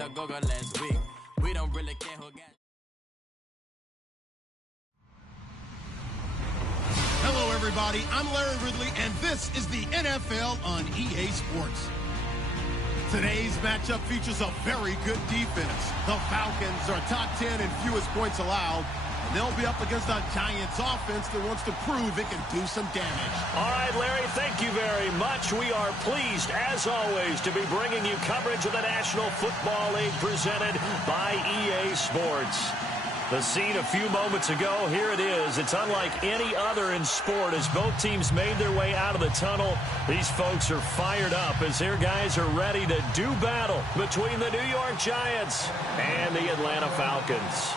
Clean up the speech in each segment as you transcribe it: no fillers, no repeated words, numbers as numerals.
the go-go last week. We don't really care who got. Hello, everybody. I'm Larry Ridley, and this is the NFL on EA Sports. Today's matchup features a very good defense. The Falcons are top 10 in fewest points allowed, and they'll be up against a Giants offense that wants to prove it can do some damage. All right, Larry, thank you very much. We are pleased, as always, to be bringing you coverage of the National Football League presented by EA Sports. The scene a few moments ago, here it is. It's unlike any other in sport as both teams made their way out of the tunnel. These folks are fired up as their guys are ready to do battle between the New York Giants and the Atlanta Falcons.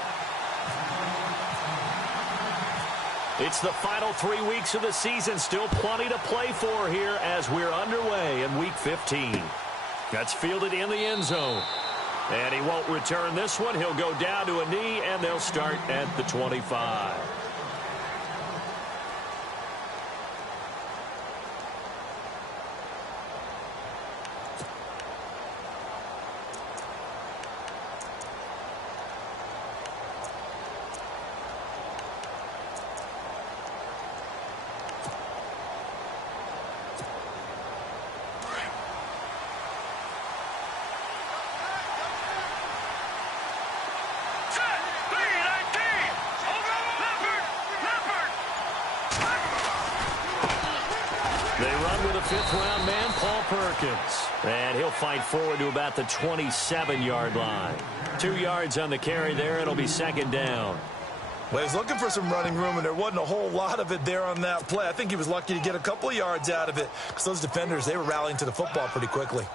It's the final 3 weeks of the season. Still plenty to play for here as we're underway in Week 15. That's fielded in the end zone. And he won't return this one. He'll go down to a knee, and they'll start at the 25. Fifth-round man, Paul Perkins. And he'll fight forward to about the 27-yard line. 2 yards on the carry there. It'll be second down. Well, he's looking for some running room, and there wasn't a whole lot of it there on that play. I think he was lucky to get a couple of yards out of it because those defenders, they were rallying to the football pretty quickly.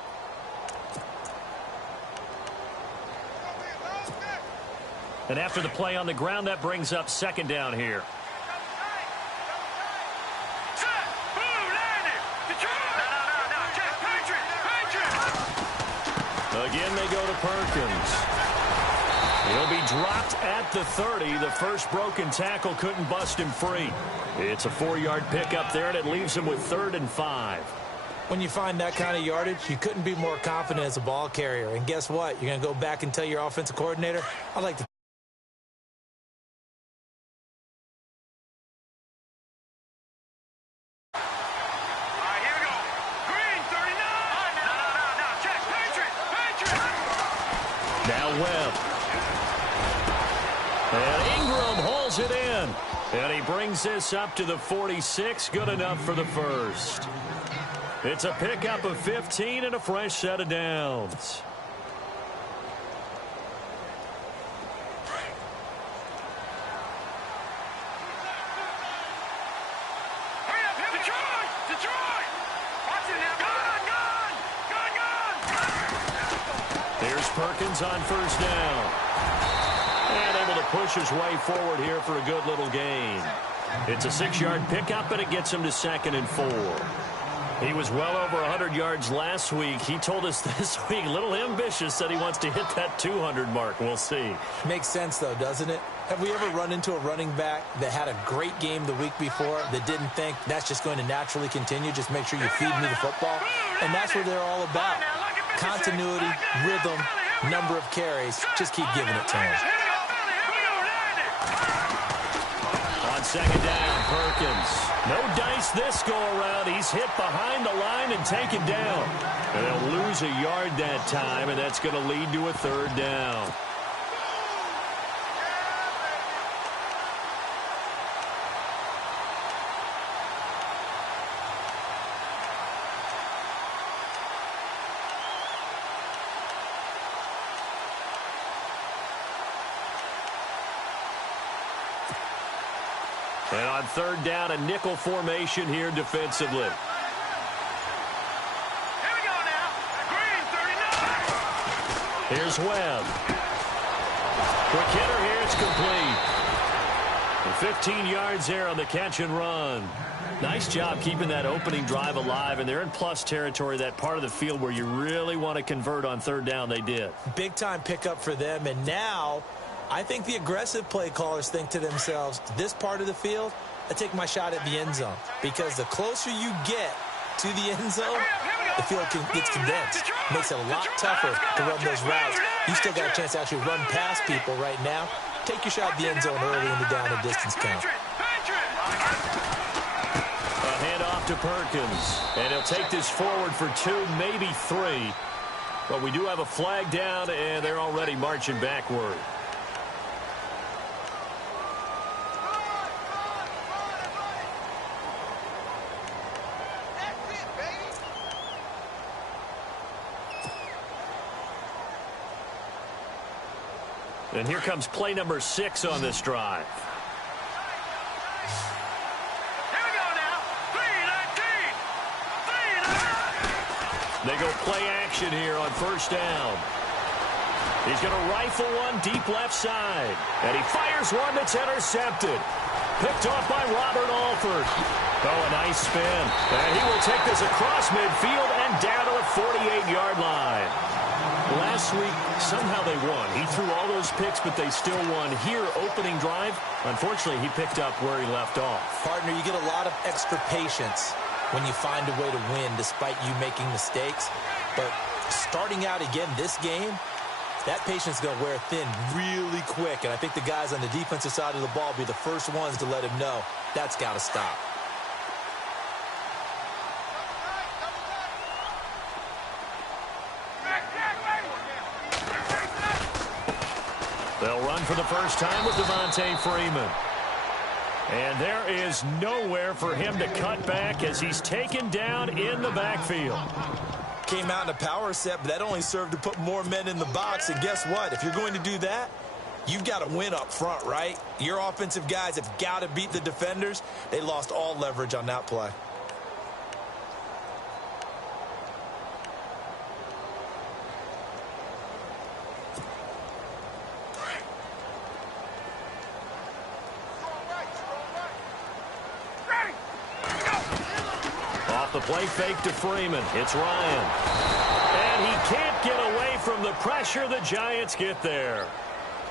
And after the play on the ground, that brings up second down here. Again, they go to Perkins. He'll be dropped at the 30. The first broken tackle couldn't bust him free. It's a 4-yard pickup there, and it leaves him with 3rd and 5. When you find that kind of yardage, you couldn't be more confident as a ball carrier. And guess what? You're going to go back and tell your offensive coordinator, I'd like to. It in, and he brings this up to the 46. Good enough for the first. It's a pickup of 15 and a fresh set of downs. Here's Perkins on first down. And able to push his way forward here for a good little gain. It's a 6-yard pickup, and it gets him to 2nd and 4. He was well over 100 yards last week. He told us this week, a little ambitious, that he wants to hit that 200 mark. We'll see. Makes sense, though, doesn't it? Have we ever run into a running back that had a great game the week before that didn't think that's just going to naturally continue? Just make sure you feed me the football. And that's what they're all about. Continuity, rhythm, number of carries. Just keep giving it to him. On second down, Perkins. No dice this go-around. He's hit behind the line and taken down. And they'll lose a yard that time, and that's going to lead to a 3rd down. And on 3rd down, a nickel formation here defensively. Here we go now. Green, 39. Here's Webb. Quick hitter here. It's complete. And 15 yards there on the catch and run. Nice job keeping that opening drive alive, and they're in plus territory, that part of the field where you really want to convert on 3rd down. They did. Big-time pickup for them, and now I think the aggressive play callers think to themselves, this part of the field, I take my shot at the end zone. Because the closer you get to the end zone, the field gets condensed. Makes it a lot tougher to run those routes. You still got a chance to actually run past people right now. Take your shot at the end zone early in the down and distance count. A handoff to Perkins. And he'll take this forward for 2, maybe 3. But we do have a flag down, and they're already marching backward. And here comes play number 6 on this drive. Here we go now. 3-19. They go play action here on first down. He's going to rifle one deep left side. And he fires one that's intercepted. Picked off by Robert Alford. Oh, a nice spin. And he will take this across midfield and down to the 48-yard line. Last week, somehow they won. He threw all those picks, but they still won. Here, opening drive, unfortunately, he picked up where he left off. Partner, you get a lot of extra patience when you find a way to win despite you making mistakes. But starting out again this game, that patience is going to wear thin really quick. And I think the guys on the defensive side of the ball will be the first ones to let him know that's got to stop. They'll run for the first time with Devontae Freeman. And there is nowhere for him to cut back as he's taken down in the backfield. Came out in a power set, but that only served to put more men in the box. And guess what? If you're going to do that, you've got to win up front, right? Your offensive guys have got to beat the defenders. They lost all leverage on that play. The play fake to Freeman. It's Ryan. And he can't get away from the pressure. The Giants get there.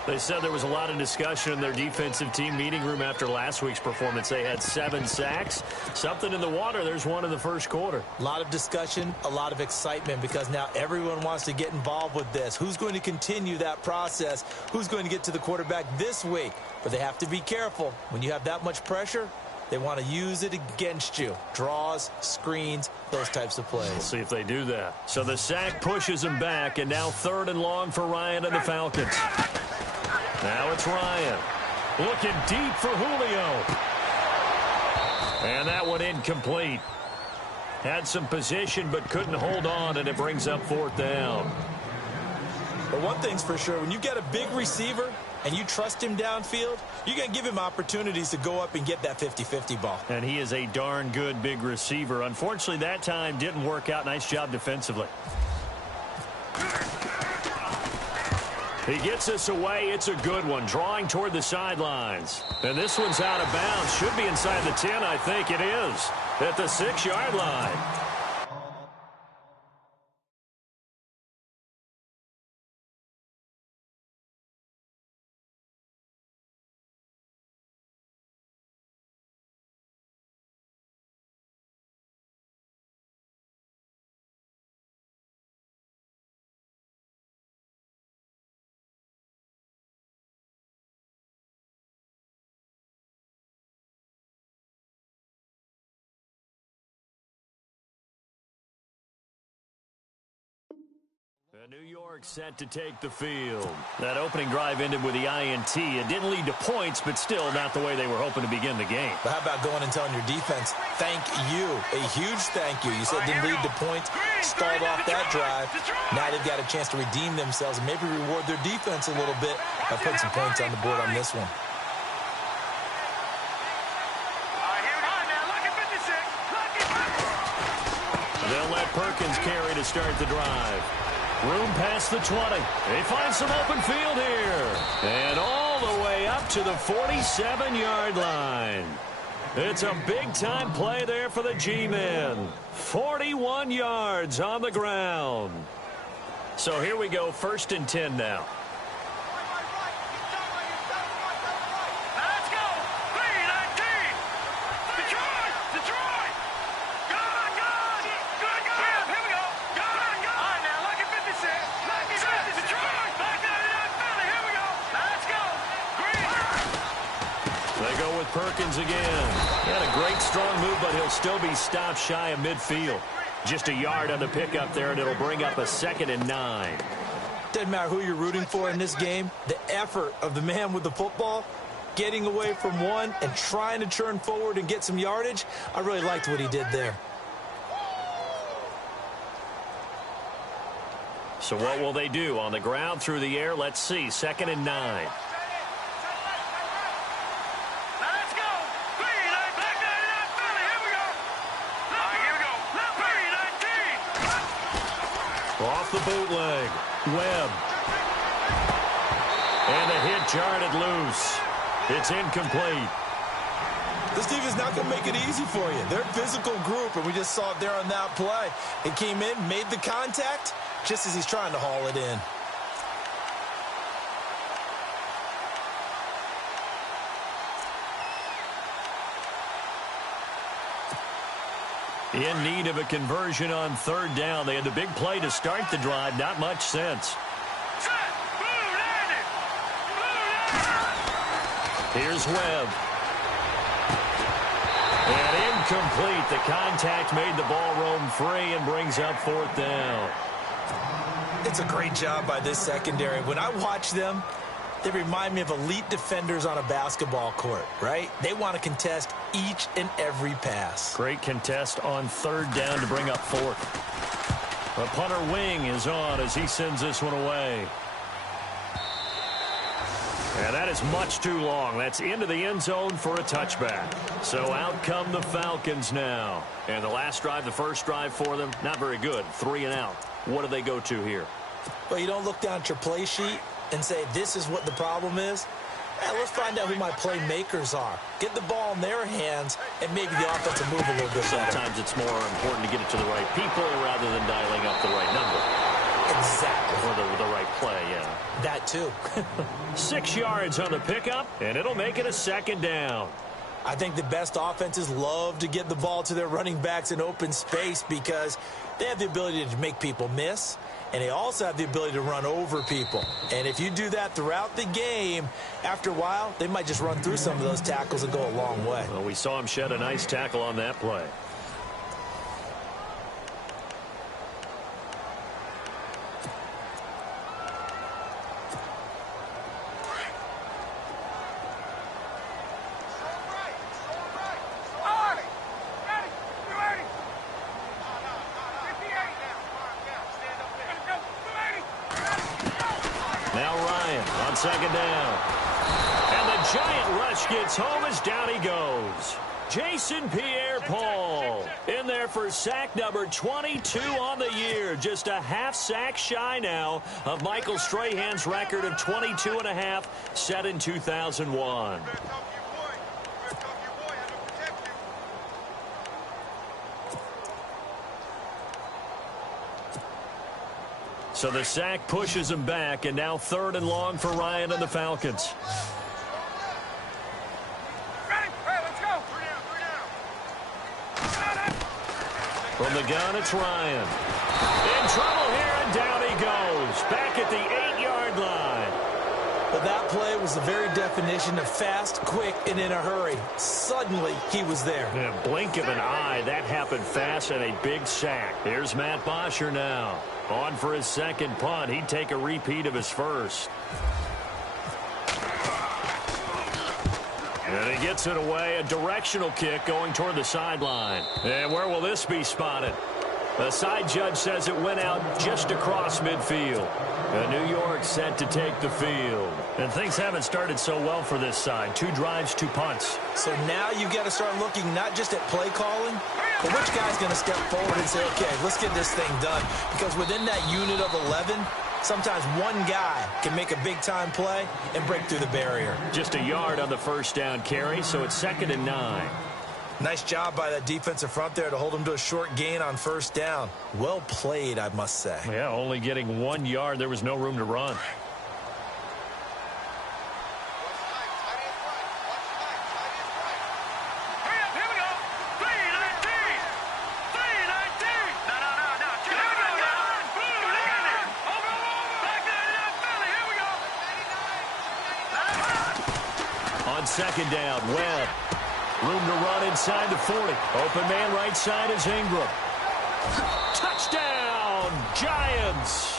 They said there was a lot of discussion in their defensive team meeting room after last week's performance. They had 7 sacks. Something in the water. There's one in the first quarter. A lot of discussion, a lot of excitement because now everyone wants to get involved with this. Who's going to continue that process? Who's going to get to the quarterback this week? But they have to be careful. When you have that much pressure, they want to use it against you. Draws, screens, those types of plays. We'll see if they do that. So the sack pushes him back, and now 3rd and long for Ryan and the Falcons. Now it's Ryan. Looking deep for Julio. And that one incomplete. Had some position, but couldn't hold on, and it brings up 4th down. But one thing's for sure, when you get a big receiver and you trust him downfield, you're going to give him opportunities to go up and get that 50-50 ball. And he is a darn good big receiver. Unfortunately, that time didn't work out. Nice job defensively. He gets us away. It's a good one. Drawing toward the sidelines. And this one's out of bounds. Should be inside the 10, I think it is. At the 6-yard line. New York set to take the field. That opening drive ended with the INT. It didn't lead to points, but still not the way they were hoping to begin the game. But how about going and telling your defense, thank you, a huge thank you. You said it didn't lead to points, stalled off that drive. Now they've got a chance to redeem themselves and maybe reward their defense a little bit by putting some points on the board on this one. They'll let Perkins carry to start the drive. Room past the 20. They find some open field here. And all the way up to the 47-yard line. It's a big-time play there for the G-men. 41 yards on the ground. So here we go, 1st and 10 now. with Perkins again. Had a great, strong move, but he'll still be stopped shy of midfield. Just a yard on the pickup there, and it'll bring up a 2nd and 9. Doesn't matter who you're rooting for in this game. The effort of the man with the football, getting away from one and trying to turn forward and get some yardage, I really liked what he did there. So what will they do? On the ground, through the air, let's see. 2nd and 9. Now let's go. 3, 9, black 99, Philly. Here we go. All right, here we go. 3, 19. Off the bootleg. Webb. And a hit jarred it loose. It's incomplete. This defense not going to make it easy for you. They're a physical group, and we just saw it there on that play. It came in, made the contact, just as he's trying to haul it in. In need of a conversion on 3rd down. They had the big play to start the drive. Not much sense. Set. Blue landed. Here's Webb. And incomplete. The contact made the ball roam free and brings up 4th down. It's a great job by this secondary. When I watch them, they remind me of elite defenders on a basketball court, right? They want to contest each and every pass. Great contest on 3rd down to bring up 4th. The punter wing is on as he sends this one away. And that is much too long. That's into the end zone for a touchback. So out come the Falcons now. And the last drive, the first drive for them, not very good. 3 and out. What do they go to here? Well, you don't look down at your play sheet and say, this is what the problem is. Let's find out who my playmakers are. Get the ball in their hands, and maybe the offense will move a little bit better. Sometimes it's more important to get it to the right people rather than dialing up the right number. Exactly. Or the right play, yeah. That too. 6 yards on the pickup, and it'll make it a 2nd down. I think the best offenses love to get the ball to their running backs in open space because they have the ability to make people miss, and they also have the ability to run over people. And if you do that throughout the game, after a while, they might just run through some of those tackles and go a long way. Well, we saw him shed a nice tackle on that play. Now Ryan on 2nd down. And the giant rush gets home as down he goes. Jason Pierre-Paul in there for sack number 22 on the year. Just a half sack shy now of Michael Strahan's record of 22 and a half set in 2001. So the sack pushes him back, and now 3rd and long for Ryan and the Falcons. Ready? Hey, let's go. 3 down. From the gun, it's Ryan. In trouble here, and down he goes. Back at the 8-yard line. Well, that play was the very definition of fast, quick, and in a hurry. Suddenly, he was there. In a blink of an eye, that happened fast and a big sack. Here's Matt Bosher now. On for his 2nd punt. He'd take a repeat of his first. And he gets it away. A directional kick going toward the sideline. And where will this be spotted? The side judge says it went out just across midfield. And New York set to take the field. And things haven't started so well for this side. 2 drives, 2 punts. So now you've got to start looking not just at play calling, but which guy's going to step forward and say, okay, let's get this thing done. Because within that unit of 11, sometimes one guy can make a big-time play and break through the barrier. Just a yard on the first down carry, so it's 2nd and 9. Nice job by that defensive front there to hold him to a short gain on first down. Well played, I must say. Yeah, only getting 1 yard. There was no room to run. second down. Webb. Room to run inside the 40. Open man right side is Ingram. Touchdown, Giants.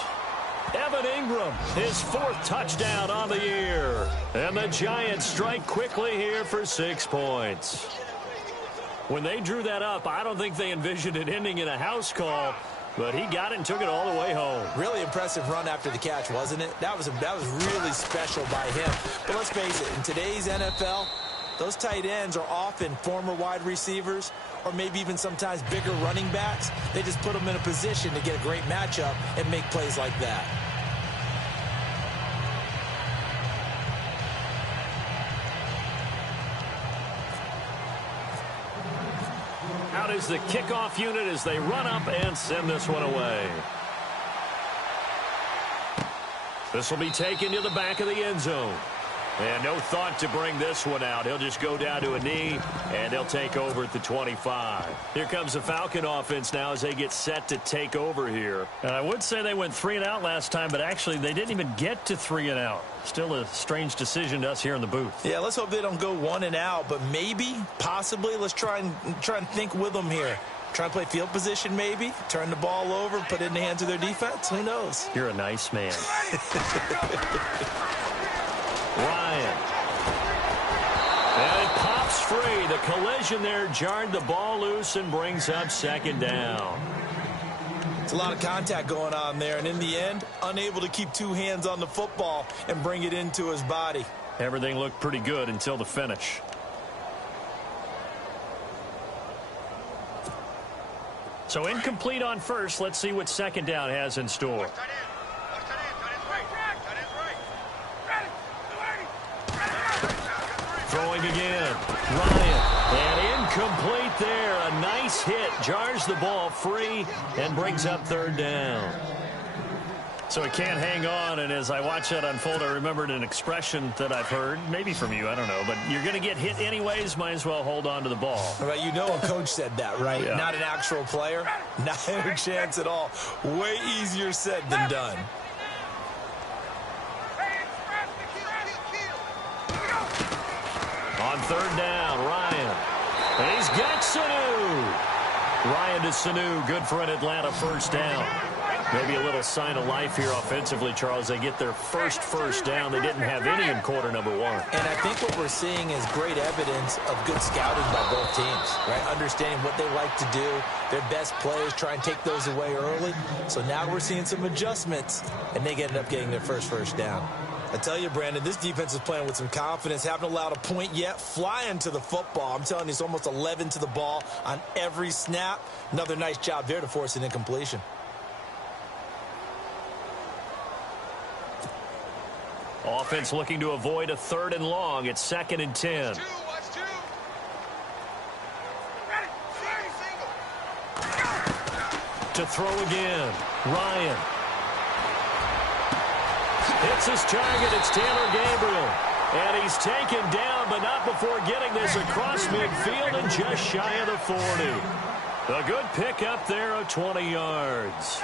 Evan Ingram, his 4th touchdown on the year. And the Giants strike quickly here for 6 points. When they drew that up, I don't think they envisioned it ending in a house call, but he got it and took it all the way home. Really impressive run after the catch, wasn't it? That was really special by him. But let's face it, in today's NFL, those tight ends are often former wide receivers or maybe even sometimes bigger running backs. They just put them in a position to get a great matchup and make plays like that. Out is the kickoff unit as they run up and send this one away. This will be taken to the back of the end zone. And no thought to bring this one out. He'll just go down to a knee, and he'll take over at the 25. Here comes the Falcon offense now as they get set to take over here. And I would say they went 3 and out last time, but actually they didn't even get to 3 and out. Still a strange decision to us here in the booth. Yeah, let's hope they don't go 1 and out, but maybe, possibly, let's try and think with them here. Try and play field position maybe, turn the ball over, put it in the hands of their defense. Who knows? You're a nice man. Ryan. And it pops free. The collision there jarred the ball loose and brings up second down. It's a lot of contact going on there, and in the end, unable to keep 2 hands on the football and bring it into his body. Everything looked pretty good until the finish. So incomplete on first. Let's see what second down has in store. Throwing again. Ryan. And incomplete there. A nice hit. Jars the ball free and brings up 3rd down. So he can't hang on, and as I watch that unfold, I remembered an expression that I've heard, maybe from you, I don't know, but you're going to get hit anyways, might as well hold on to the ball. Right, you know a coach said that, right? Yeah. Not an actual player. Not a chance at all. Way easier said than done. On 3rd down, Ryan. And he's got Sanu. Ryan to Sanu, good for an Atlanta 1st down. Maybe a little sign of life here offensively, Charles. They get their first down. They didn't have any in quarter number 1. And I think what we're seeing is great evidence of good scouting by both teams, right? Understanding what they like to do, their best plays, try and take those away early. So now we're seeing some adjustments, and they end up getting their first down. I tell you, Brandon, this defense is playing with some confidence. Haven't allowed a point yet. Flying to the football. I'm telling you, it's almost 11 to the ball on every snap. Another nice job there to force an incompletion. Offense looking to avoid a 3rd and long. It's 2nd and 10. To throw again. Ryan. Hits his target. It's Taylor Gabriel. And he's taken down, but not before getting this across midfield and just shy of the 40. A good pickup there of 20 yards.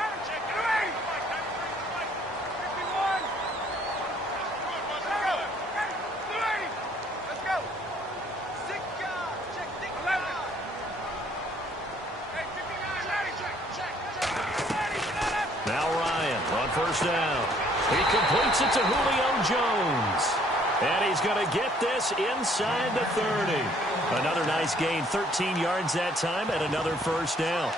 Now Ryan on 1st down. He completes it to Julio Jones. And he's going to get this inside the 30. Another nice gain, 13 yards that time, and another 1st down.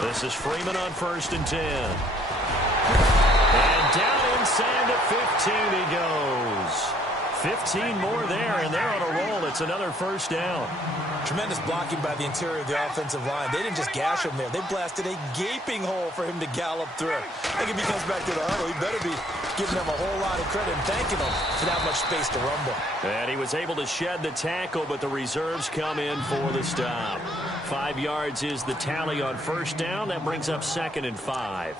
This is Freeman on 1st and 10. And down inside the 15 he goes. 15 more there, and they're on a roll. It's another 1st down. Tremendous blocking by the interior of the offensive line. They didn't just gash him there. They blasted a gaping hole for him to gallop through. I think if he comes back to the huddle, he better be giving them a whole lot of credit and thanking them for that much space to rumble. And he was able to shed the tackle, but the reserves come in for the stop. 5 yards is the tally on 1st down. That brings up 2nd and 5.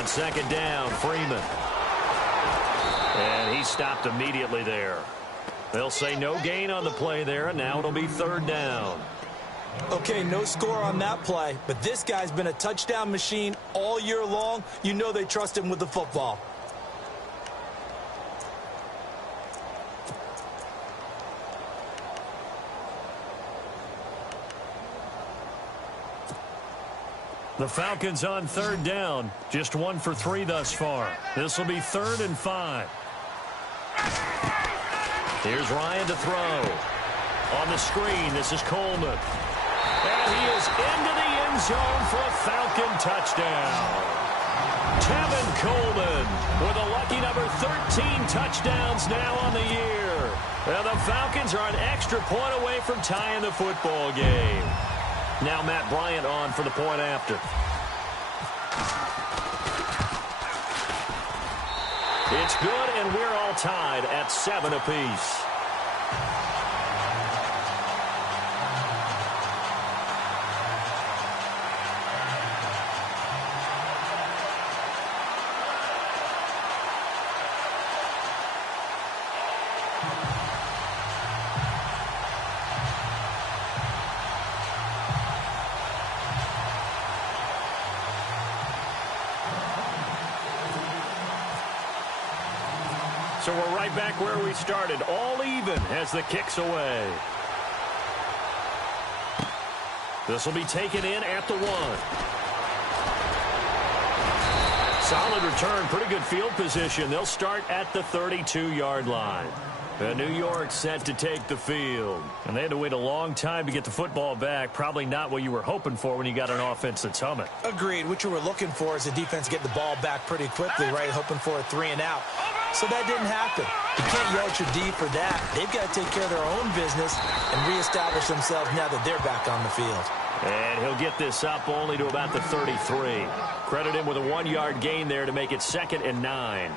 On second down, Freeman. And he stopped immediately there. They'll say no gain on the play there, and now it'll be third down. Okay, no score on that play, but this guy's been a touchdown machine all year long. You know they trust him with the football. The Falcons on third down. Just 1 for 3 thus far. This will be 3rd and 5. Here's Ryan to throw. On the screen, this is Coleman. And he is into the end zone for a Falcon touchdown. Tevin Coleman with a lucky number 13 touchdowns now on the year. And the Falcons are an extra point away from tying the football game. Now Matt Bryant on for the point after. It's good, and we're all tied at 7 apiece. So we're right back where we started, all even as the kick's away. This will be taken in at the 1. Solid return, pretty good field position. They'll start at the 32-yard line. And New York set to take the field. And they had to wait a long time to get the football back. Probably not what you were hoping for when you got an offense that's humming. Agreed. What you were looking for is the defense get the ball back pretty quickly, right? Hoping for a 3 and out. So that didn't happen. You can't yell at your D for that. They've got to take care of their own business and reestablish themselves now that they're back on the field. And he'll get this up only to about the 33. Credit him with a 1-yard gain there to make it 2nd and 9.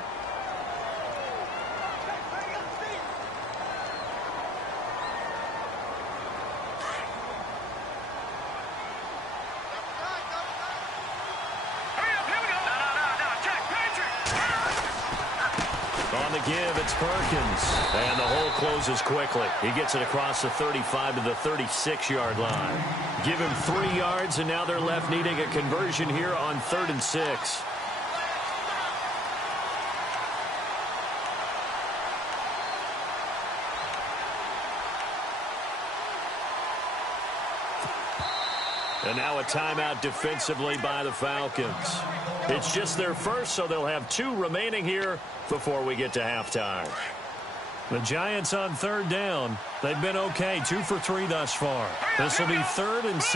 Give, it's Perkins. And the hole closes quickly. He gets it across the 35 to the 36-yard line. Give him 3 yards, and now they're left needing a conversion here on 3rd and 6. And now a timeout defensively by the Falcons. It's just their first, so they'll have 2 remaining here before we get to halftime. The Giants on 3rd down. They've been okay, 2 for 3 thus far. This will be 3rd and 6.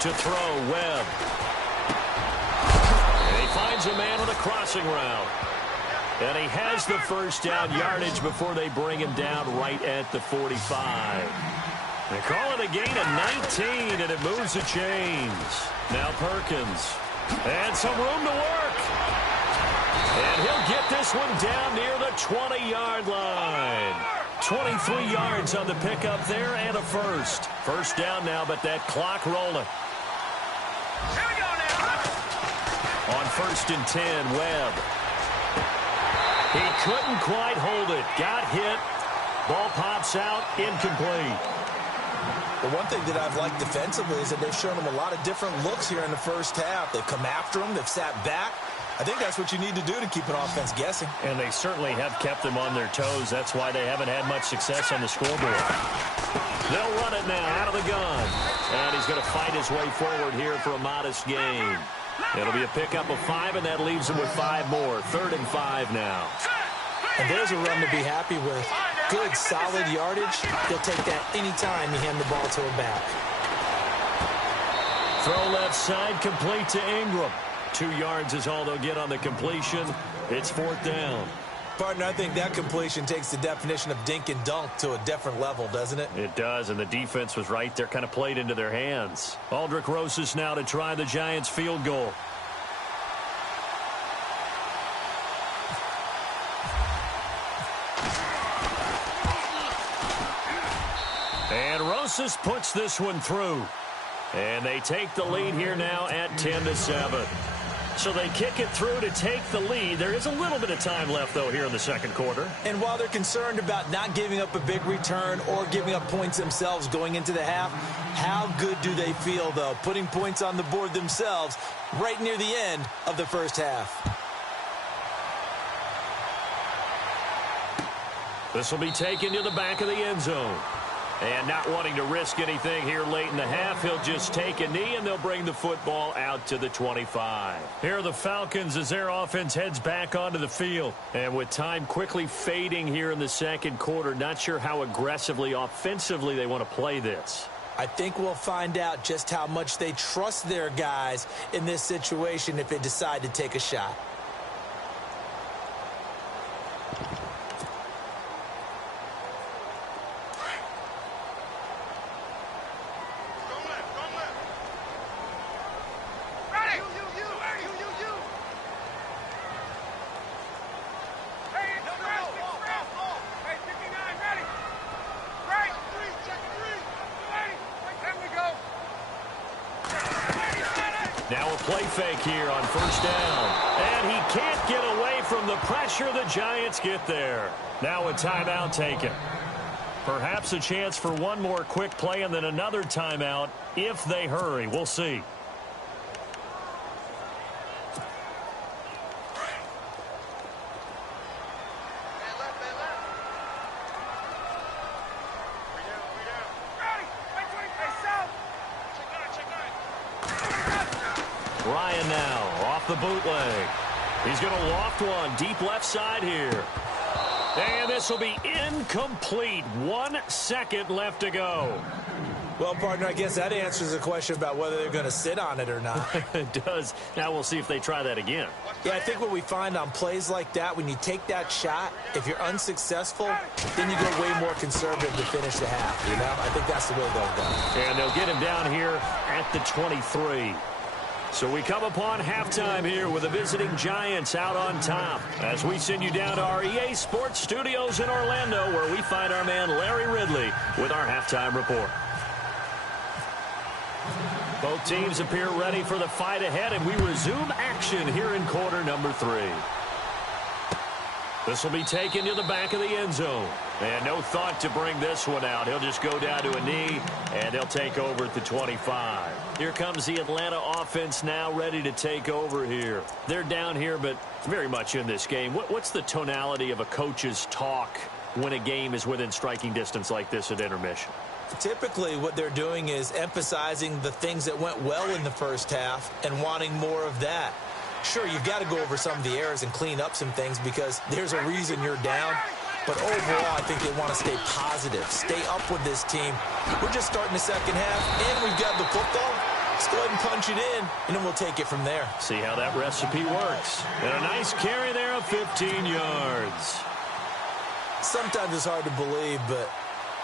To throw, Webb. And he finds a man on a crossing route. And he has the first down yardage before they bring him down right at the 45. They call it a gain of 19, and it moves the chains. Now Perkins. And some room to work. And he'll get this one down near the 20-yard line. 23 yards on the pickup there and a first. First down now, but that clock rolling. Here we go now. On 1st and 10, Webb. He couldn't quite hold it. Got hit. Ball pops out, incomplete. The one thing that I've liked defensively is that they've shown him a lot of different looks here in the first half. They've come after him. They've sat back. I think that's what you need to do to keep an offense guessing. And they certainly have kept them on their toes. That's why they haven't had much success on the scoreboard. They'll run it now out of the gun. And he's going to fight his way forward here for a modest gain. It'll be a pickup of 5, and that leaves him with 5 more. 3rd and 5 now. And there's a run to be happy with. Good, solid yardage. They'll take that anytime you hand the ball to a back. Throw left side, complete to Ingram. 2 yards is all they'll get on the completion. It's 4th down. Partner, I think that completion takes the definition of dink and dunk to a different level, doesn't it? It does, and the defense was right there, kind of played into their hands. Aldrick Rosas now to try the Giants' field goal. And Rosas puts this one through. And they take the lead here now at 10-7. So they kick it through to take the lead. There is a little bit of time left, though, here in the second quarter. And while they're concerned about not giving up a big return or giving up points themselves going into the half, how good do they feel, though, putting points on the board themselves right near the end of the first half? This will be taken to the back of the end zone. And not wanting to risk anything here late in the half, he'll just take a knee, and they'll bring the football out to the 25. Here are the Falcons as their offense heads back onto the field. And with time quickly fading here in the second quarter, not sure how aggressively, offensively they want to play this. I think we'll find out just how much they trust their guys in this situation if they decide to take a shot. Now a play fake here on first down. And he can't get away from the pressure. The Giants get there. Now a timeout taken. Perhaps a chance for one more quick play and then another timeout if they hurry. We'll see. Ryan now off the bootleg. He's going to loft one deep left side here. And this will be incomplete. 1 second left to go. Well, partner, I guess that answers the question about whether they're going to sit on it or not. It does. Now we'll see if they try that again. Yeah, I think what we find on plays like that, when you take that shot, if you're unsuccessful, then you go way more conservative to finish the half, you know? I think that's the way they'll go. And they'll get him down here at the 23. So we come upon halftime here with the visiting Giants out on top as we send you down to our EA Sports Studios in Orlando, where we find our man Larry Ridley with our halftime report. Both teams appear ready for the fight ahead, and we resume action here in quarter number 3. This will be taken to the back of the end zone. And no thought to bring this one out. He'll just go down to a knee, and they'll take over at the 25. Here comes the Atlanta offense now ready to take over here. They're down here, but very much in this game. What's the tonality of a coach's talk when a game is within striking distance like this at intermission? Typically, what they're doing is emphasizing the things that went well in the first half and wanting more of that. Sure, you've got to go over some of the errors and clean up some things because there's a reason you're down. But overall, I think they want to stay positive, stay up with this team. We're just starting the second half, and we've got the football. Let's go ahead and punch it in, and then we'll take it from there. See how that recipe works. And a nice carry there of 15 yards. Sometimes it's hard to believe, but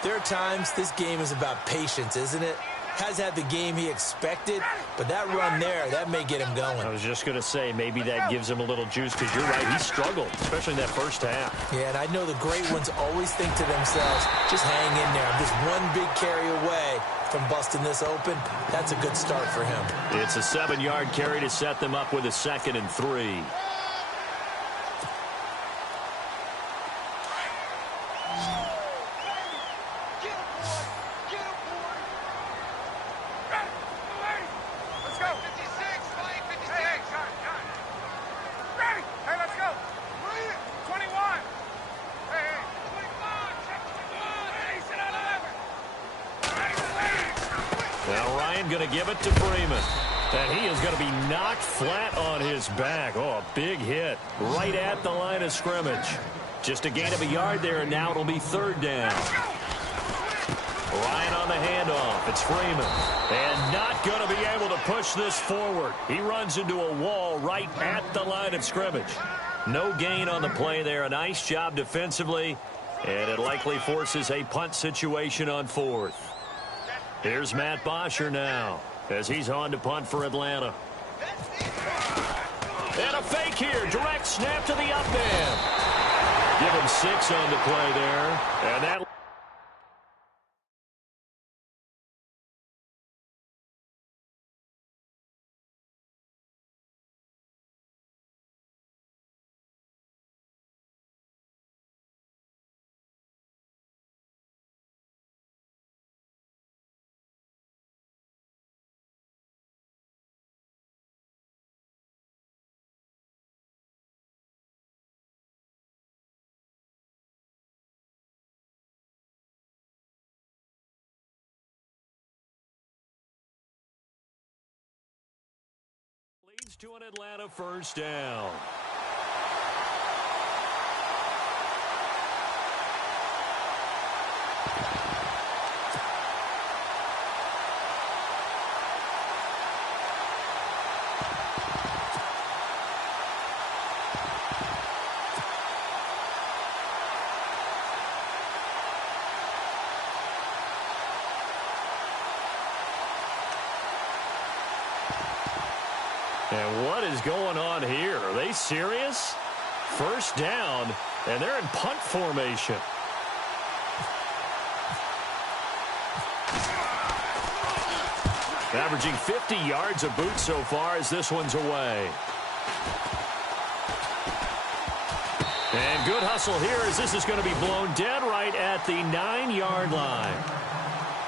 there are times this game is about patience, isn't it? Has had the game he expected, but that run there, that may get him going. I was just going to say, maybe that gives him a little juice, because you're right, he struggled, especially in that first half. Yeah, and I know the great ones always think to themselves, just hang in there. I'm just one big carry away from busting this open. That's a good start for him. It's a 7-yard carry to set them up with a 2nd and 3. Going to give it to Freeman. And he is going to be knocked flat on his back. Oh, a big hit right at the line of scrimmage. Just a gain of a yard there, and now it'll be 3rd down. Ryan on the handoff. It's Freeman. And not going to be able to push this forward. He runs into a wall right at the line of scrimmage. No gain on the play there. A nice job defensively. And it likely forces a punt situation on 4th. Here's Matt Bosher now as he's on to punt for Atlanta. And a fake here. Direct snap to the up end. Give him 6 on the play there. And that Yards to an Atlanta first down. And what is going on here? Are they serious? First down, and they're in punt formation. Averaging 50 yards a boot so far as this one's away. And good hustle here as this is going to be blown dead right at the 9-yard line.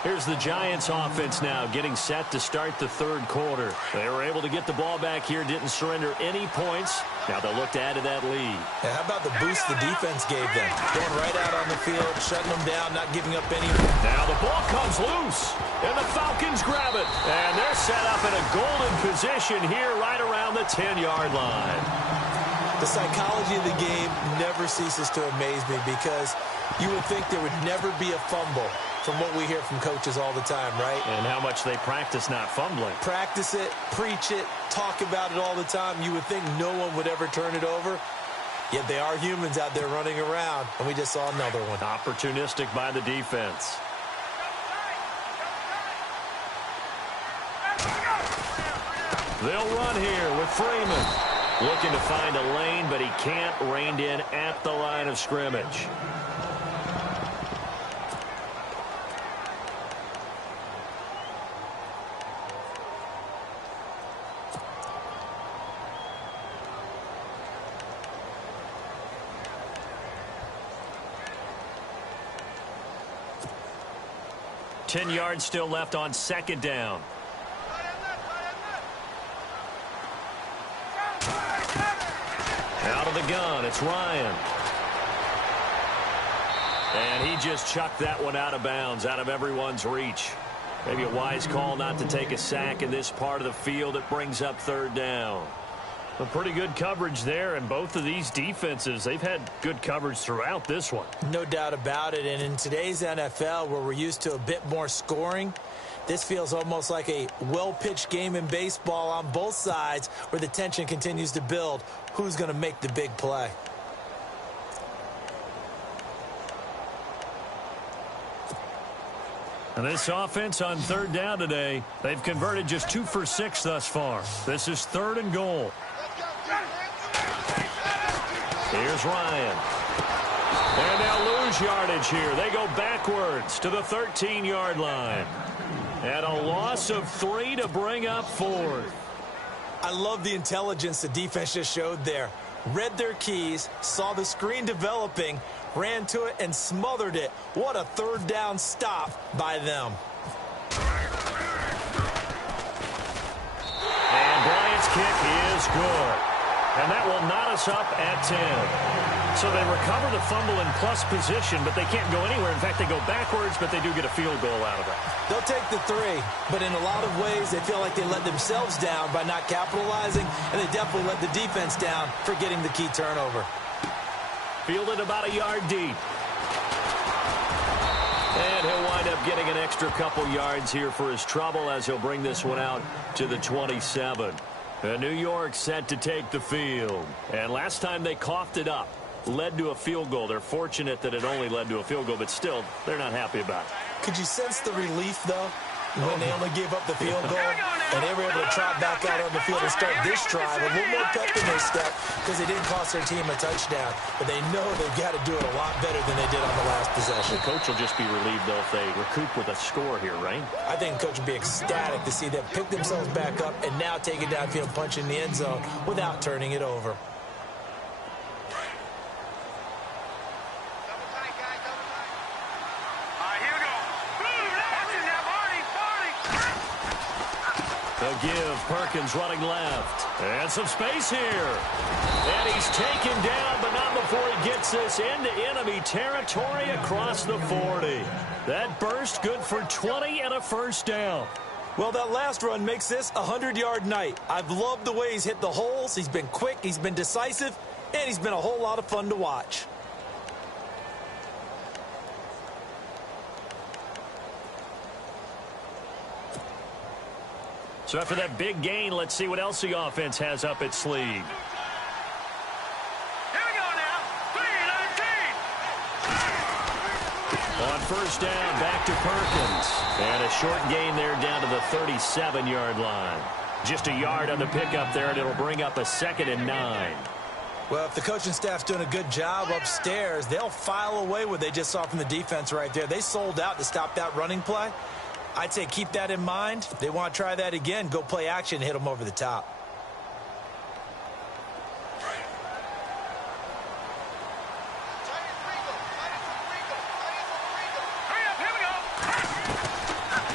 Here's the Giants offense now getting set to start the third quarter. They were able to get the ball back here, didn't surrender any points. Now they'll look to add to that lead. Yeah, how about the boost the defense gave them? Going right out on the field, shutting them down, not giving up any. Now the ball comes loose, and the Falcons grab it. And they're set up in a golden position here right around the 10-yard line. The psychology of the game never ceases to amaze me because you would think there would never be a fumble from what we hear from coaches all the time, right? And how much they practice not fumbling. Practice it, preach it, talk about it all the time. You would think no one would ever turn it over. Yet they are humans out there running around, and we just saw another one. Opportunistic by the defense. They'll run here with Freeman. Looking to find a lane, but he can't. Reined in at the line of scrimmage. Ten yards still left on second down. Out of the gun, it's Ryan. And he just chucked that one out of bounds, out of everyone's reach. Maybe a wise call not to take a sack in this part of the field. It brings up third down. A pretty good coverage there, and both of these defenses, they've had good coverage throughout this one. No doubt about it, and in today's NFL, where we're used to a bit more scoring, this feels almost like a well-pitched game in baseball on both sides where the tension continues to build. Who's going to make the big play? And this offense on third down today, they've converted just 2 for 6 thus far. This is third and goal. Here's Ryan. And they'll lose yardage here. They go backwards to the 13-yard line. And a loss of 3 to bring up fourth. I love the intelligence the defense just showed there. Read their keys, saw the screen developing, ran to it, and smothered it. What a third down stop by them. And Bryant's kick is good. And that will knot us up at 10. So they recover the fumble in plus position, but they can't go anywhere. In fact, they go backwards, but they do get a field goal out of it. They'll take the 3, but in a lot of ways, they feel like they let themselves down by not capitalizing, and they definitely let the defense down for getting the key turnover. Fielded about a yard deep. And he'll wind up getting an extra couple yards here for his trouble as he'll bring this one out to the 27. New York set to take the field. And last time they coughed it up, led to a field goal. They're fortunate that it only led to a field goal, but still, they're not happy about it. Could you sense the relief, though, when they only gave up the field goal and they were able to trot back out on the field and start this drive? A little more pep in their step because they didn't cost their team a touchdown, but they know they've got to do it a lot better than they did on the last possession. The coach will just be relieved, though, if they recoup with a score here, right? I think the coach would be ecstatic to see them pick themselves back up and now take it downfield, punch in the end zone without turning it over. They'll give Perkins running left. And some space here. And he's taken down, but not before he gets this into enemy territory across the 40. That burst good for 20 and a first down. Well, that last run makes this a 100-yard night. I've loved the way he's hit the holes. He's been quick, he's been decisive, and he's been a whole lot of fun to watch. So after that big gain, let's see what else the offense has up its sleeve. Here we go now. 3-19. On first down, back to Perkins. And a short gain there down to the 37-yard line. Just a yard on the pickup there, and it'll bring up a 2nd and 9. Well, if the coaching staff's doing a good job upstairs, they'll file away what they just saw from the defense right there. They sold out to stop that running play. I'd say keep that in mind. If they want to try that again, go play action and hit them over the top.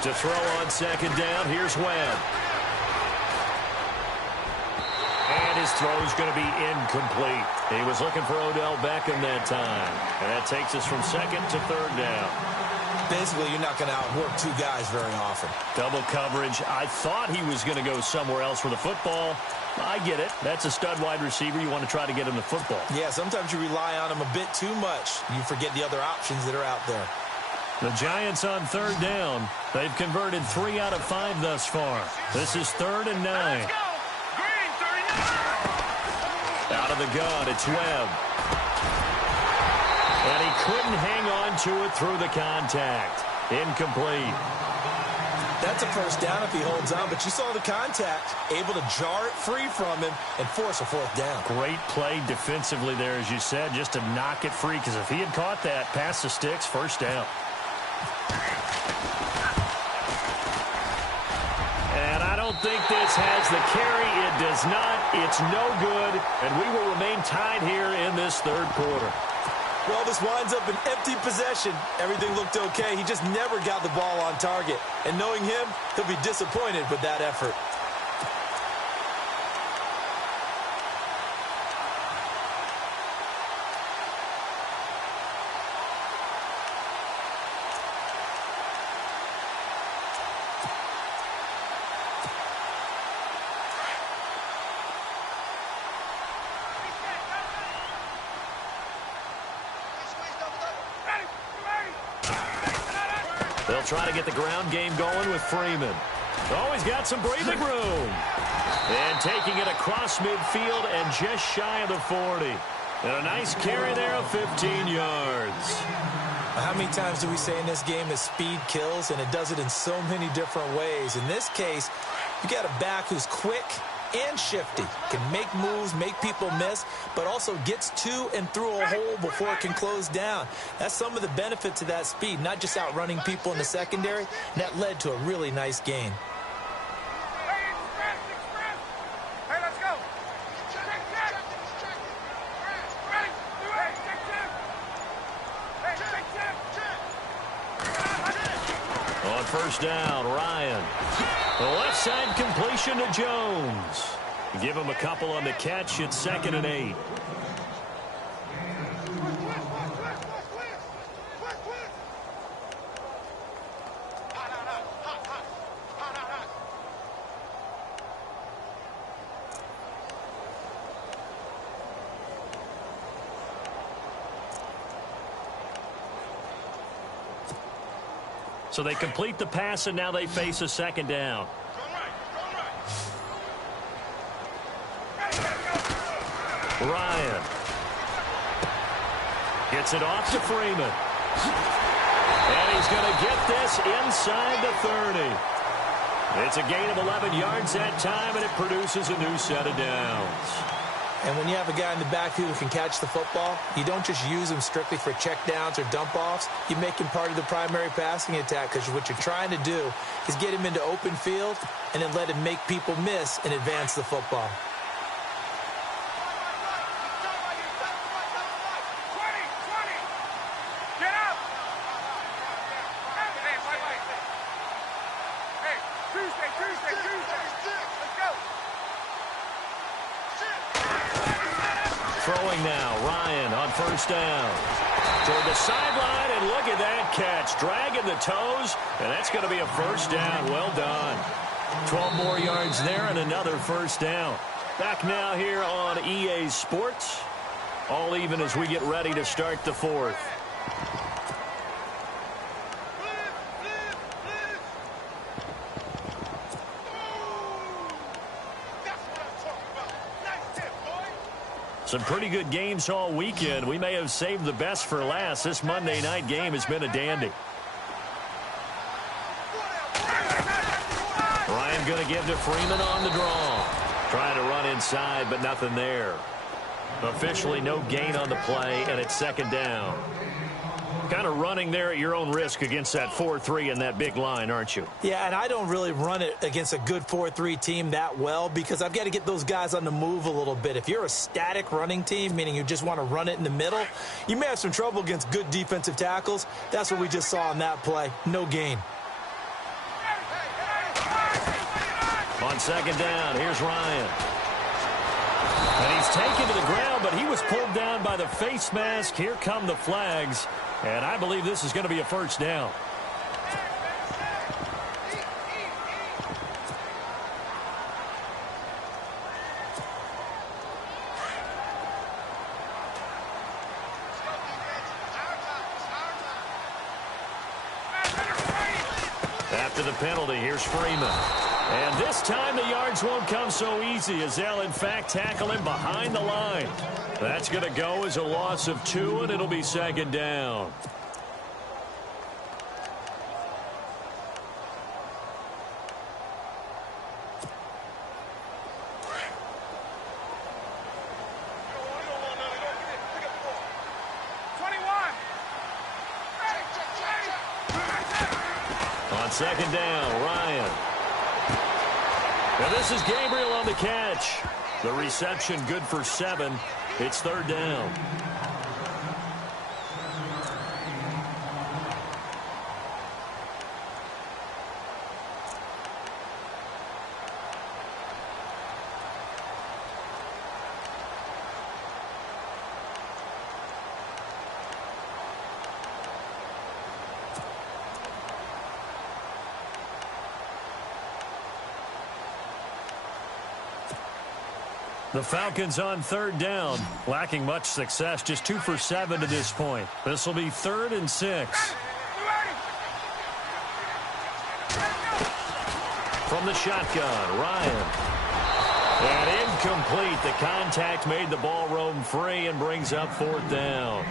To throw on second down, here's Webb. And his throw's going to be incomplete. He was looking for Odell Beckham that time. And that takes us from 2nd to 3rd down. Basically, you're not going to outwork two guys very often. Double coverage. I thought he was going to go somewhere else for the football. I get it. That's a stud wide receiver. You want to try to get him the football. Yeah, sometimes you rely on him a bit too much. You forget the other options that are out there. The Giants on 3rd down. They've converted 3 out of 5 thus far. This is 3rd and 9. Let's go. Green, 39. Out of the gun, it's Webb. And he couldn't hang on to it through the contact. Incomplete. That's a first down if he holds on, but you saw the contact. Able to jar it free from him and force a 4th down. Great play defensively there, as you said, just to knock it free, because if he had caught that, past the sticks, first down. And I don't think this has the carry. It does not. It's no good. And we will remain tied here in this 3rd quarter. Well, this winds up an empty possession. Everything looked okay. He just never got the ball on target. And knowing him, he'll be disappointed with that effort. They'll try to get the ground game going with Freeman. Oh, he's got some breathing room. And taking it across midfield and just shy of the 40. And a nice carry there of 15 yards. How many times do we say in this game that speed kills, and it does it in so many different ways? In this case, you got a back who's quick and shifty, can make moves, make people miss, but also gets to and through a hole before it can close down. That's some of the benefits of that speed, not just outrunning people in the secondary, and that led to a really nice gain. Hey, let's go. On first down, Ryan. The left side completion to Jones. Give him a couple on the catch. It's 2nd and 8. So they complete the pass, and now they face a 2nd down. Ryan gets it off to Freeman. And he's going to get this inside the 30. It's a gain of 11 yards that time, and it produces a new set of downs. And when you have a guy in the backfield who can catch the football, you don't just use him strictly for check downs or dump offs. You make him part of the primary passing attack, because what you're trying to do is get him into open field and then let him make people miss and advance the football. Throwing now, Ryan on first down. Toward the sideline, and look at that catch. Dragging the toes, and that's going to be a first down. Well done. 12 more yards there and another first down. Back now here on EA Sports. All even as we get ready to start the fourth. Some pretty good games all weekend. We may have saved the best for last. This Monday night game has been a dandy. Ryan going to give to Freeman on the draw. Trying to run inside, but nothing there. Officially no gain on the play, and it's second down. Kind of running there at your own risk against that 4-3 and that big line, aren't you? Yeah, and I don't really run it against a good 4-3 team that well because I've got to get those guys on the move a little bit. If you're a static running team, meaning you just want to run it in the middle, you may have some trouble against good defensive tackles. That's what we just saw on that play. No gain. On second down, here's Ryan. And he's taken to the ground, but he was pulled down by the face mask. Here come the flags. And I believe this is going to be a first down. After the penalty, here's Freeman. And this time the yards won't come so easy as they'll, in fact, tackle him behind the line. That's going to go as a loss of 2, and it'll be second down. On second down, Ryan. And this is Gabriel on the catch. The reception good for 7. It's third down. The Falcons on third down, lacking much success, just 2 for 7 to this point. This will be 3rd and 6. From the shotgun, Ryan. And incomplete. The contact made the ball roam free and brings up 4th down.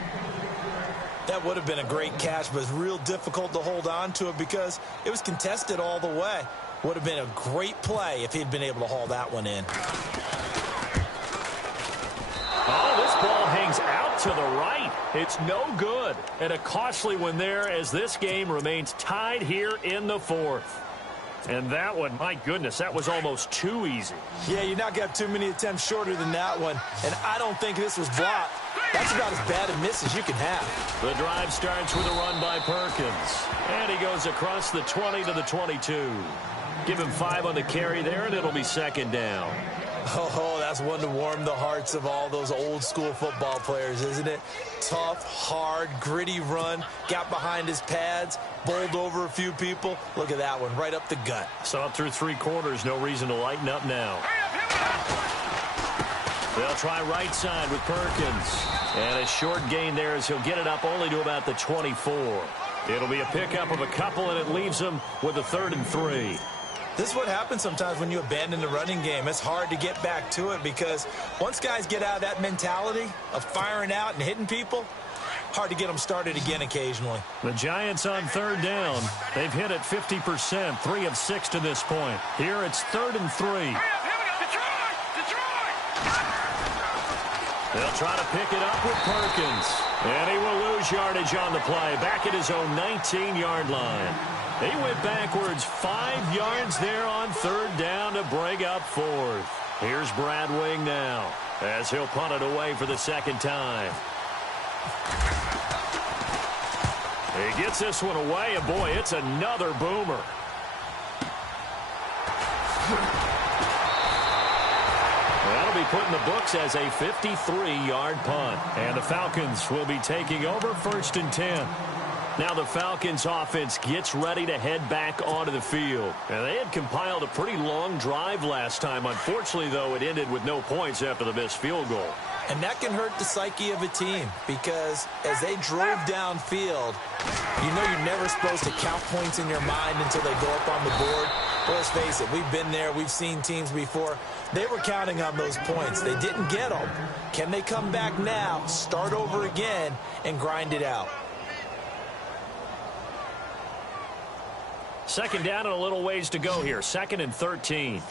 That would have been a great catch, but it's real difficult to hold on to it because it was contested all the way. Would have been a great play if he'd been able to haul that one in. Oh, this ball hangs out to the right. It's no good. And a costly one there as this game remains tied here in the 4th. And that one, my goodness, that was almost too easy. Yeah, you're not going to have too many attempts shorter than that one. And I don't think this was blocked. That's about as bad a miss as you can have. The drive starts with a run by Perkins. And he goes across the 20 to the 22. Give him 5 on the carry there, and it'll be second down. Oh, that's one to warm the hearts of all those old school football players, isn't it? Tough, hard, gritty run, got behind his pads, bowled over a few people. Look at that one, right up the gut. Saw it through 3 quarters, no reason to lighten up now. They'll try right side with Perkins. And a short gain there as he'll get it up only to about the 24. It'll be a pickup of a couple, and it leaves him with a 3rd and 3. This is what happens sometimes when you abandon the running game. It's hard to get back to it because once guys get out of that mentality of firing out and hitting people, hard to get them started again occasionally. The Giants on third down. They've hit it 50%, 3 of 6 to this point. Here it's 3rd and 3. They'll try to pick it up with Perkins. And he will lose yardage on the play, back at his own 19-yard line. He went backwards 5 yards there on third down to bring up 4th. Here's Brad Wing now as he'll punt it away for the second time. He gets this one away, and boy, it's another boomer. That'll be put in the books as a 53-yard punt. And the Falcons will be taking over 1st and 10. Now the Falcons offense gets ready to head back onto the field. And they had compiled a pretty long drive last time. Unfortunately, though, it ended with no points after the missed field goal. And that can hurt the psyche of a team because as they drove downfield, you know you're never supposed to count points in your mind until they go up on the board. Well, let's face it, we've been there. We've seen teams before. They were counting on those points. They didn't get them. Can they come back now, start over again, and grind it out? Second down and a little ways to go here. 2nd and 13.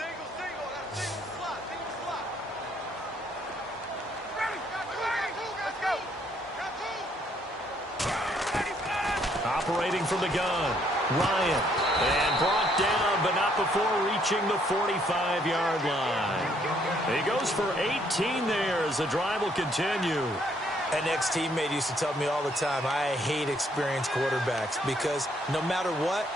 Operating from the gun, Ryan. And brought down, but not before reaching the 45-yard line. He goes for 18 there as the drive will continue. An ex-teammate used to tell me all the time, I hate experienced quarterbacks because no matter what,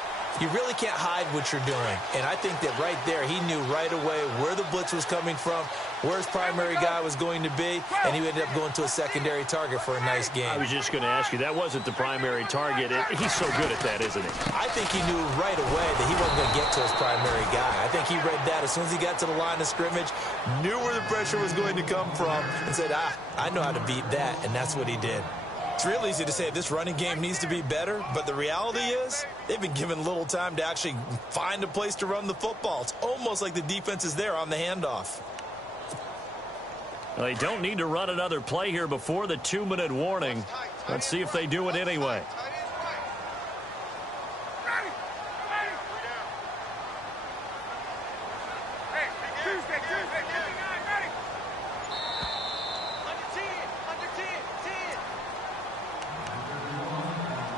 you really can't hide what you're doing. And I think that right there, he knew right away where the blitz was coming from, where his primary guy was going to be, and he ended up going to a secondary target for a nice game. I was just going to ask you, that wasn't the primary target. He's so good at that, isn't he? I think he knew right away that he wasn't going to get to his primary guy. I think he read that as soon as he got to the line of scrimmage, knew where the pressure was going to come from, and said, I know how to beat that, and that's what he did. It's real easy to say this running game needs to be better, but the reality is they've been given little time to actually find a place to run the football. It's almost like the defense is there on the handoff. Well, they don't need to run another play here before the 2-minute warning. Let's see if they do it anyway.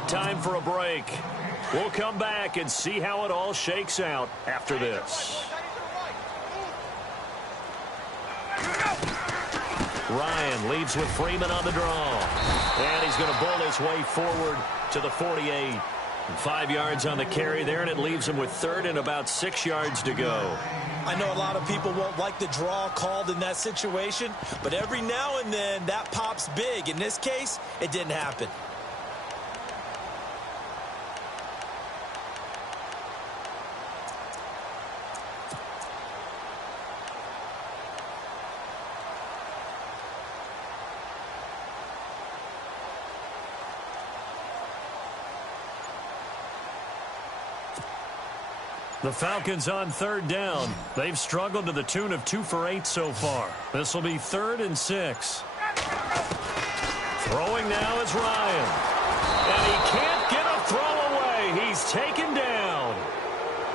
Time for a break. We'll come back and see how it all shakes out after this. Ryan leads with Freeman on the draw. And he's going to bowl his way forward to the 48. 5 yards on the carry there, and it leaves him with 3rd and about 6 yards to go. I know a lot of people won't like the draw called in that situation, but every now and then that pops big. In this case, it didn't happen. The Falcons on 3rd down. They've struggled to the tune of 2 for 8 so far. This will be 3rd and 6. Throwing now is Ryan. And he can't get a throw away. He's taken down.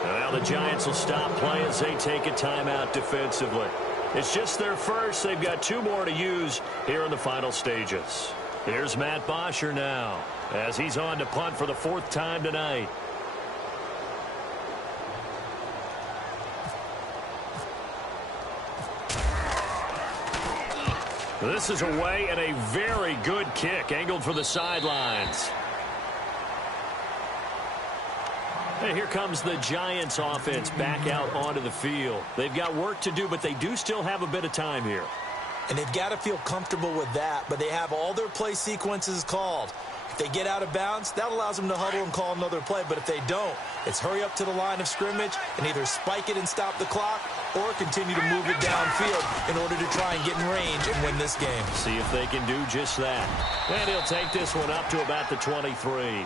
And now the Giants will stop play as they take a timeout defensively. It's just their first. They've got 2 more to use here in the final stages. Here's Matt Bosher now as he's on to punt for the 4th time tonight. This is away and a very good kick angled for the sidelines. And here comes the Giants offense back out onto the field. They've got work to do, but they do still have a bit of time here. And they've got to feel comfortable with that, but they have all their play sequences called. If they get out of bounds, that allows them to huddle and call another play. But if they don't, it's hurry up to the line of scrimmage and either spike it and stop the clock or continue to move it downfield in order to try and get in range and win this game. See if they can do just that. And he'll take this one up to about the 23.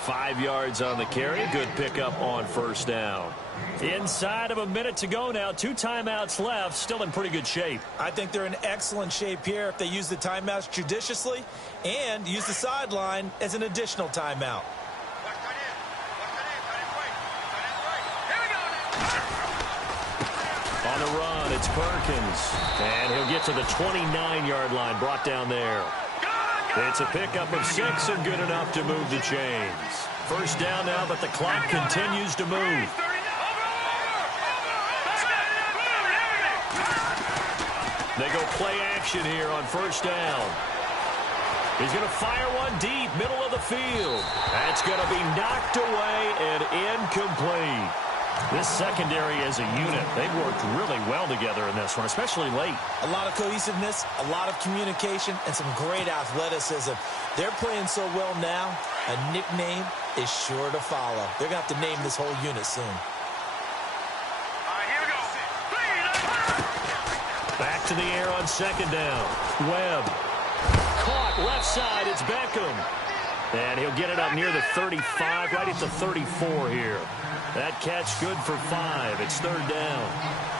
5 yards on the carry. Good pickup on 1st down. Inside of a minute to go now. 2 timeouts left. Still in pretty good shape. I think they're in excellent shape here if they use the timeouts judiciously and use the sideline as an additional timeout. On the run, it's Perkins. And he'll get to the 29-yard line, brought down there. It's a pickup of 6 and good enough to move the chains. 1st down now, but the clock continues to move. They go play action here on 1st down. He's going to fire one deep, middle of the field. That's going to be knocked away and incomplete. This secondary as a unit, they've worked really well together in this one, especially late. A lot of cohesiveness, a lot of communication, and some great athleticism. They're playing so well now, a nickname is sure to follow. They're going to have to name this whole unit soon. All right, here we go. Back to the air on second down. Webb. Caught left side. It's Beckham. And he'll get it up near the 35, right at the 34 here. That catch good for 5. It's third down.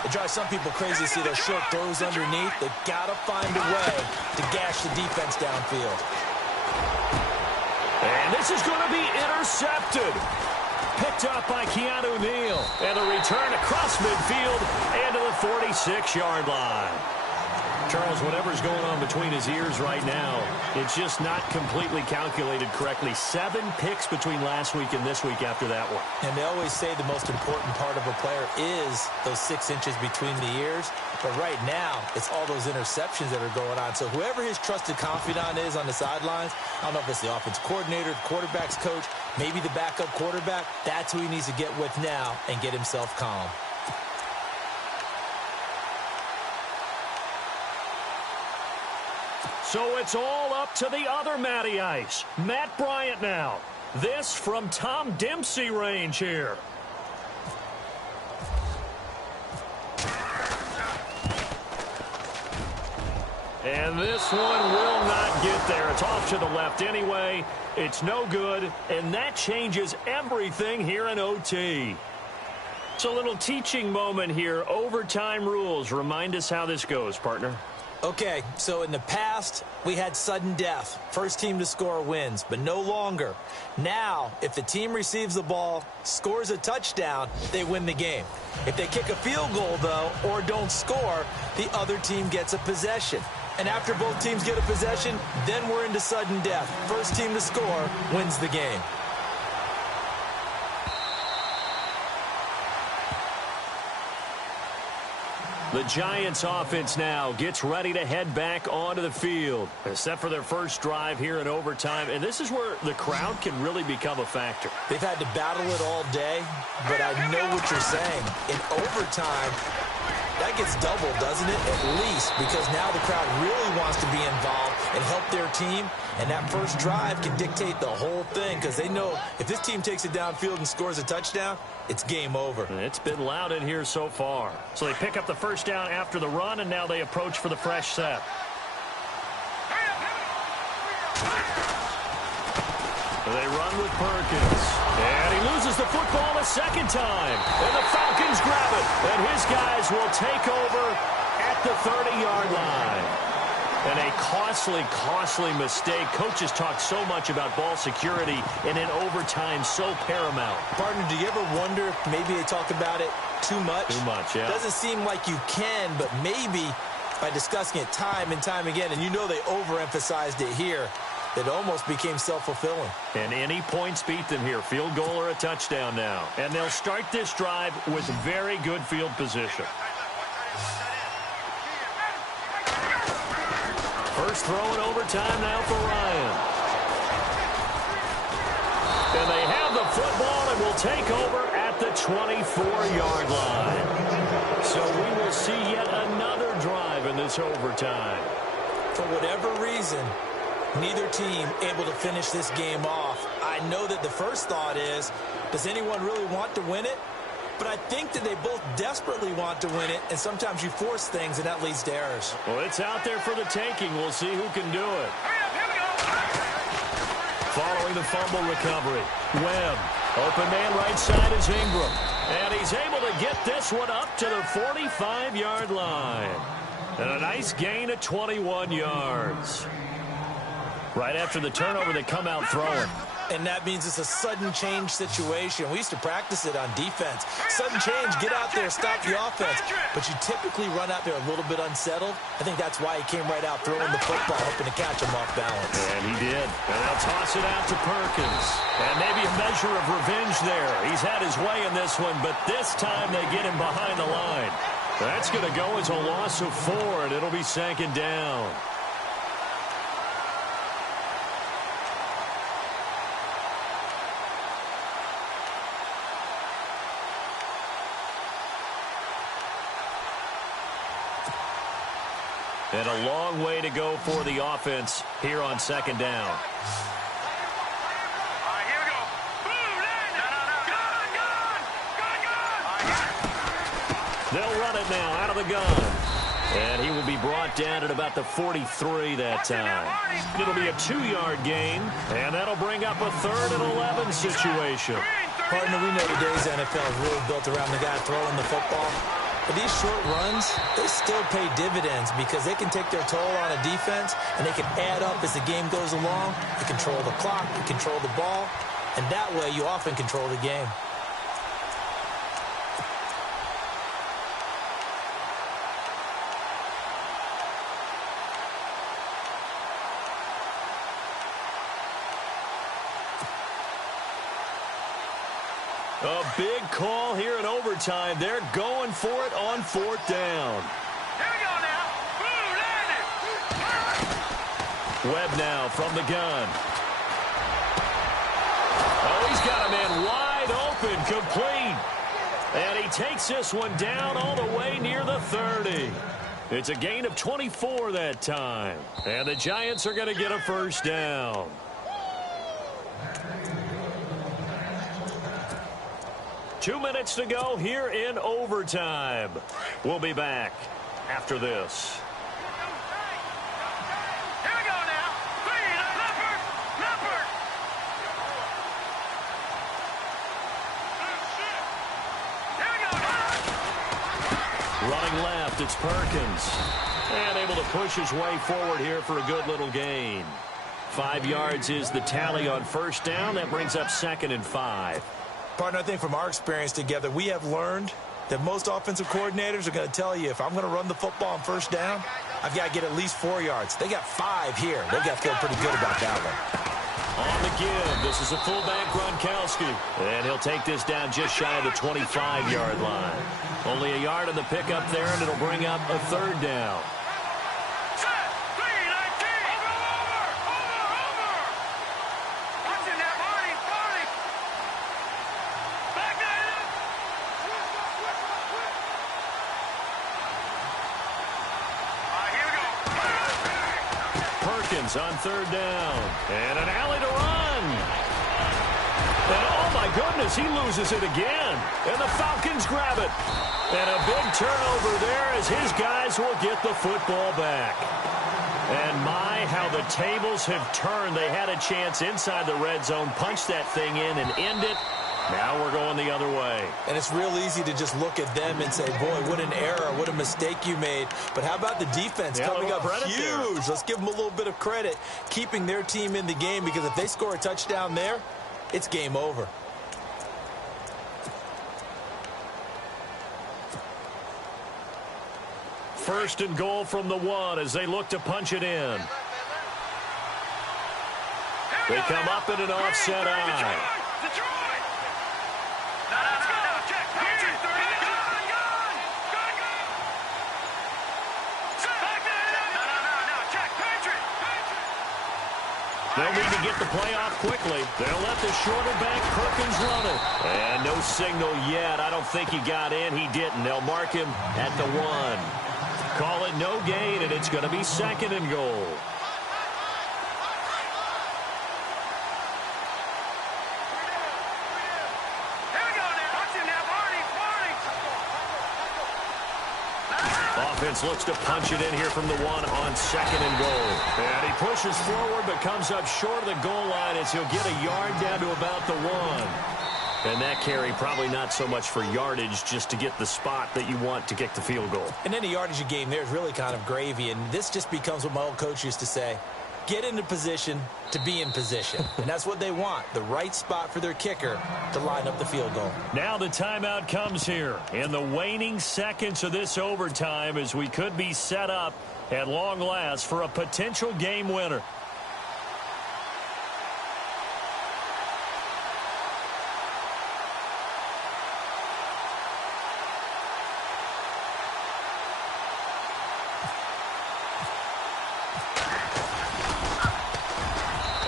It drives some people crazy to see those short throws underneath. They've got to find a way to gash the defense downfield. And this is going to be intercepted. Picked up by Keanu Neal. And a return across midfield and to the 46-yard line. Charles, whatever's going on between his ears right now, it's just not completely calculated correctly. 7 picks between last week and this week after that one. And they always say the most important part of a player is those 6 inches between the ears. But right now, it's all those interceptions that are going on. So whoever his trusted confidant is on the sidelines, I don't know if it's the offense coordinator, the quarterback's coach, maybe the backup quarterback, that's who he needs to get with now and get himself calm. So it's all up to the other Matty Ice. Matt Bryant now. This from Tom Dempsey range here. And this one will not get there. It's off to the left anyway. It's no good, and that changes everything here in OT. It's a little teaching moment here. Overtime rules. Remind us how this goes, partner. Okay, so in the past, we had sudden death. First team to score wins, but no longer. Now, if the team receives the ball, scores a touchdown, they win the game. If they kick a field goal, though, or don't score, the other team gets a possession. And after both teams get a possession, then we're into sudden death. First team to score wins the game. The Giants offense now gets ready to head back onto the field, except for their first drive here in overtime. And this is where the crowd can really become a factor. They've had to battle it all day, but I know what you're saying. In overtime, that gets doubled, doesn't it? At least, because now the crowd really wants to be involved and help their team. And that first drive can dictate the whole thing because they know if this team takes it downfield and scores a touchdown, it's game over. And it's been loud in here so far. So they pick up the first down after the run, and now they approach for the fresh set. They run with Perkins. And he loses the football a second time. And the Falcons grab it. And his guys will take over at the 30-yard line. And a costly mistake. Coaches talk so much about ball security, and in overtime, so paramount. Partner, do you ever wonder if maybe they talk about it too much? Too much, yeah. Doesn't seem like you can, but maybe by discussing it time and time again, and you know they overemphasized it here, it almost became self-fulfilling. And any points beat them here. Field goal or a touchdown now. And they'll start this drive with very good field position. First throw in overtime now for Ryan. And they have the football and will take over at the 24-yard line. So we will see yet another drive in this overtime. For whatever reason, neither team able to finish this game off. I know that the first thought is, does anyone really want to win it? But I think that they both desperately want to win it, and sometimes you force things, and that leads to errors. Well, it's out there for the taking. We'll see who can do it. Following the fumble recovery, Webb. Open man right side is Ingram. And he's able to get this one up to the 45-yard line. And a nice gain of 21 yards. Right after the turnover, they come out throwing. And that means it's a sudden change situation. We used to practice it on defense. Sudden change, get out there, stop the offense. But you typically run out there a little bit unsettled. I think that's why he came right out throwing the football, hoping to catch him off balance. And he did. And they'll toss it out to Perkins. And maybe a measure of revenge there. He's had his way in this one, but this time they get him behind the line. That's going to go as a loss of 4, and it'll be second down. And a long way to go for the offense here on second down. All right, here we go. Boom, land it. Gun. They'll run it now out of the gun. And he will be brought down at about the 43 that time. It'll be a 2-yard gain, and that'll bring up a 3rd and 11 situation. Partner, we know today's NFL is really built around the guy throwing the football. But these short runs, they still pay dividends because they can take their toll on a defense, and they can add up as the game goes along. You control the clock, you control the ball, and that way you often control the game. A big call here in overtime. They're going for it on 4th down. Here we go now. Boom, land it. Webb now from the gun. Oh, he's got a man wide open, complete. And he takes this one down all the way near the 30. It's a gain of 24 that time. And the Giants are going to get a 1st down. Two minutes to go here in overtime. We'll be back after this. Here we go now. Leopard. Here we go now. Running left, it's Perkins. And able to push his way forward here for a good little gain. 5 yards is the tally on 1st down. That brings up 2nd and 5. Partner, I think from our experience together, we have learned that most offensive coordinators are going to tell you, if I'm going to run the football on 1st down, I've got to get at least 4 yards. They got 5 here. They've got to feel pretty good about that one. On the give, this is a fullback Gronkowski. And he'll take this down just shy of the 25-yard line. Only a yard on the pickup there, and it'll bring up a 3rd down. On 3rd down. And an alley to run. And oh my goodness, he loses it again. And the Falcons grab it. And a big turnover there as his guys will get the football back. And my, how the tables have turned. They had a chance inside the red zone, punch that thing in and end it. Now we're going the other way. And it's real easy to just look at them and say, boy, what an error, what a mistake you made. But how about the defense coming up huge? There. Let's give them a little bit of credit, keeping their team in the game, because if they score a touchdown there, it's game over. First and goal from the 1 as they look to punch it in. They come up in an offset eye. They'll need to get the play off quickly. They'll let the shorter back Perkins run it. And no signal yet. I don't think he got in. He didn't. They'll mark him at the 1. Call it no gain, and it's going to be 2nd and goal. Offense looks to punch it in here from the 1 on 2nd and goal. And he pushes forward but comes up short of the goal line as he'll get a yard down to about the 1. And that carry probably not so much for yardage, just to get the spot that you want to kick the field goal. And any yardage you gain there is really kind of gravy, and this just becomes what my old coach used to say. Get into position to be in position. And that's what they want, the right spot for their kicker to line up the field goal. Now the timeout comes here in the waning seconds of this overtime, as we could be set up at long last for a potential game winner.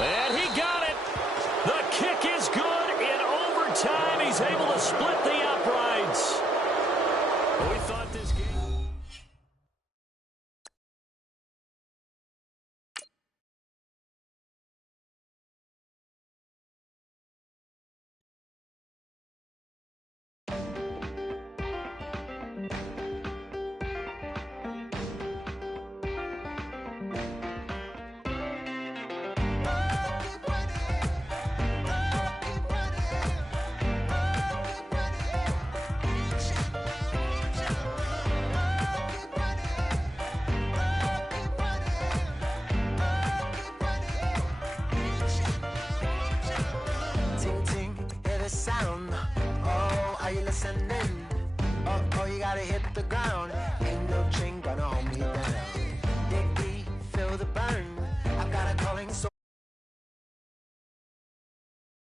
And he got it. The kick is good in overtime. He's able to split the uprights. We thought this game... sound. Oh, are you listening? Oh, you gotta hit the ground.